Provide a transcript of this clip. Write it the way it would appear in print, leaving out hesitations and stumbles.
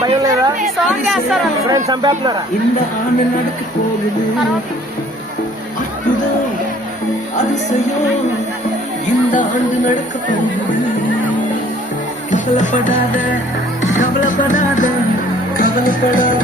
భయం లేదా? ఫ్రెండ్స్ చంపేస్తున్నారా? இந்த ஆண்டு நடக்க போகுது அற்புதம் அதிசயம் இந்த ஆண்டு நடக்க போகுது. கவலைப்படாத கவலைப்படாத கவலைப்படாத